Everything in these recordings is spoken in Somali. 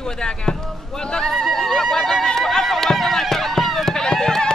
ay wadaagaan wadada isku afa wadada kala dhigoo kala deeyo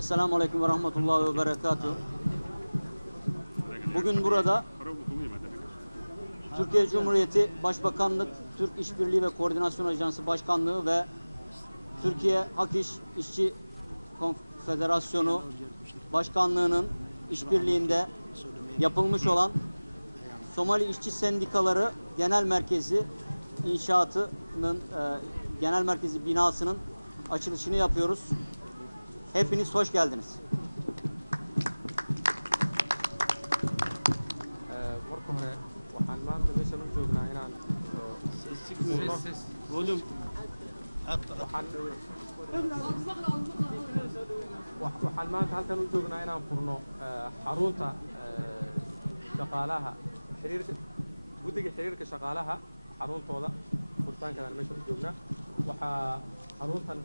Selamünaleyküm ve rahmetullahi ve berekatuhu. Bugün burada Türkiye Cumhuriyeti Başbakanlık, Türk İşbirliği ve Koordinasyon Ajansı Başkanlığı ve Türkiye Hak İş İşçi Konfederasyonu Başkanlığı'nın işbirliğinde yapılmış olan Somali İşçi Sendikaları Genel Merkezi İnşaatı'nın Genel Merkezi binasının açılışını yapıyoruz. Hepiniz hoş geldiniz. marka hore waxaan maanta meeshan u joognaa inaan waxaan maanta halkan u joognaa inaan furno xarunta shaqaalaha xiriirka guddiga xiriirka shaqaalaha xaruntooda furitaankadan meeshan u joognaa waxaa xaruntan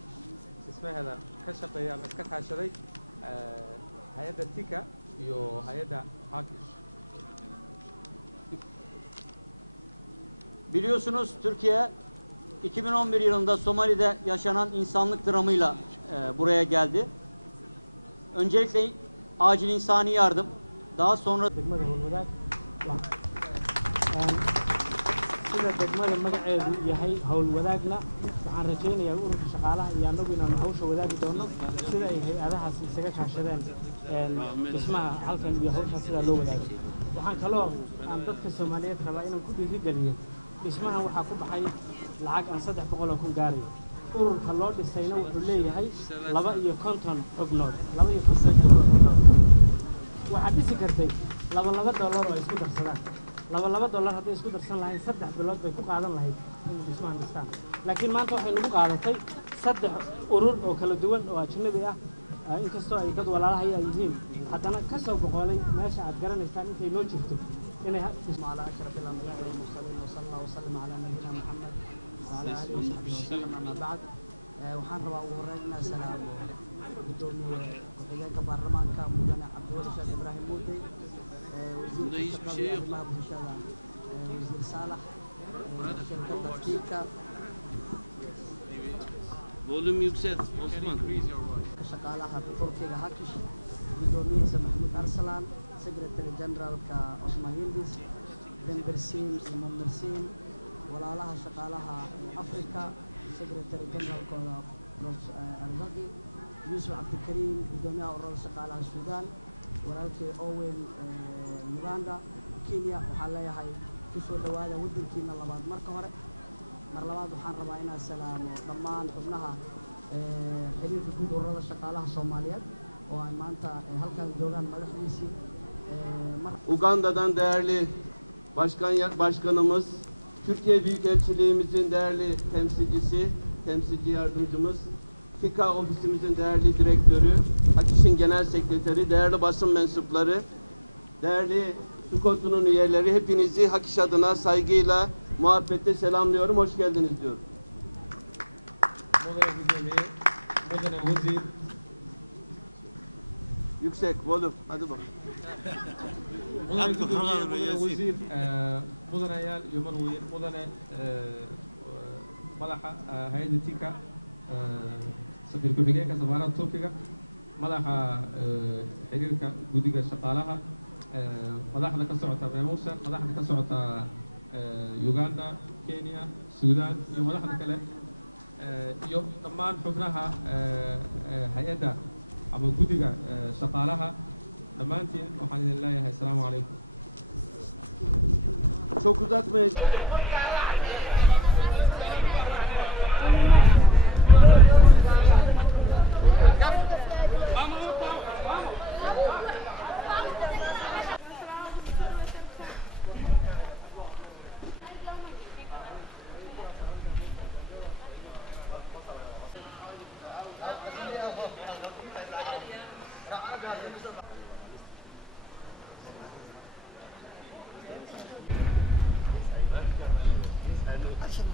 ismaheeda ka shaqeeya ama iska kaashaday hay'adda tika iyo hay'adda hakish. Biliyorsunuz Türkiye 2011 yılında Somali'de yaşanan insanlık dramıyla buraya geldi. Öncelikle acil insani yardım, daha sonra sida degmada magaceedu yahay hawl wadaagna waxaan rajaynayaa ururka shaqaalaha iyo anagu inaan hawsha wadaagi doono sida ay hay'adahaas isaga kaashadeen dhismaha halkan iyo hawsha sida loo wadaago. waxaan kaloo aan dadka Soomaaliyeed rabaa inaan ku dhiirigeliyo dhismahan waxaa ku baxay lacag aan 300 kun gaarayo ururka loo dhisayna wuxuu leeyahay 52 xubnood 52 waxaa dhisi kartay $2 oo isku darsadaan $2 hadday isku darsan lahayn 3 bilood bay ku qaadan lahayd inay dhismahan dhistaan laakiin maanta waxay nagu qaadatay 3 urur oo kala duwan oo ajnabi ah inkastoo ay dad walaalaha ay yihiin haddana ka soo boqolay meesha aad garanaysaan intay noo jirto inay على أشرف الأنبياء والمرسلين وصلى الله وسلم على نبينا محمد وعلى آله وصحبه وسلم أما بعد waxaan rabaa ugu horreyn inaan salaamo gudoomiye ku-xigeenka baarlamaanka mudane cabdiwali sheekh ibraahim muude wasiirka shaqada iyo arrimaha bulshada wasiir saalax shirkadda tiika Volume yükselt Osman. shaqaalaha turkiga hakish gudoomiyihiisa maxamuud arsalan secretary generaalka cusmaan yildis dembersiin iyo mamersiin walaalaha shaqaalaha afrika secretary generaalkooda arzaqi yuusuf cabdikariim gudoomiyaha ururada shaqaalaha suudaan walaalkii owen uganda kenya waxaan leeyahay kusoo dhawaada waddankiina labaad marka hore mar labaad waxaan rabaa inaan salaamo dhammaan xubnaha xiriirka guud ururada shaqaalaha soomaaliyeed oo ay maanta halkan joogaan madaxdiisii Uganda'dan değerli başkanımız, Türkiye Büyükelçiliğimizin değerli temsilci yardımcımız, TİKA ofisimizin değerli direktörü, Hakiş'in genel sekreteri, değerli basın mensupları, değerli SUKOT'unun üyeleri, hepinizi Hakiş adına saygıyla, muhabbetle selamlıyorum. Hoş geldiniz diyorum. Yüksek, volüm. Hadi bakalım. mudane wasiir mudanayaal iyo marweyn mudane madaxa hay-adda tika safiir ku-xigeenka safaaradda turkiga madaxa xiriirka guddiga shaqaalaha madaxda ka socota meemuusan madaxda ka socota uganda kenya suudaan iyo madaxda kale iyo dhammaan xubnaha hay-adda ama guddiga shaqaalaha dhammaantiin waxaan idin leeyahay asalaamu calaykum Çok uzatmayın. عشان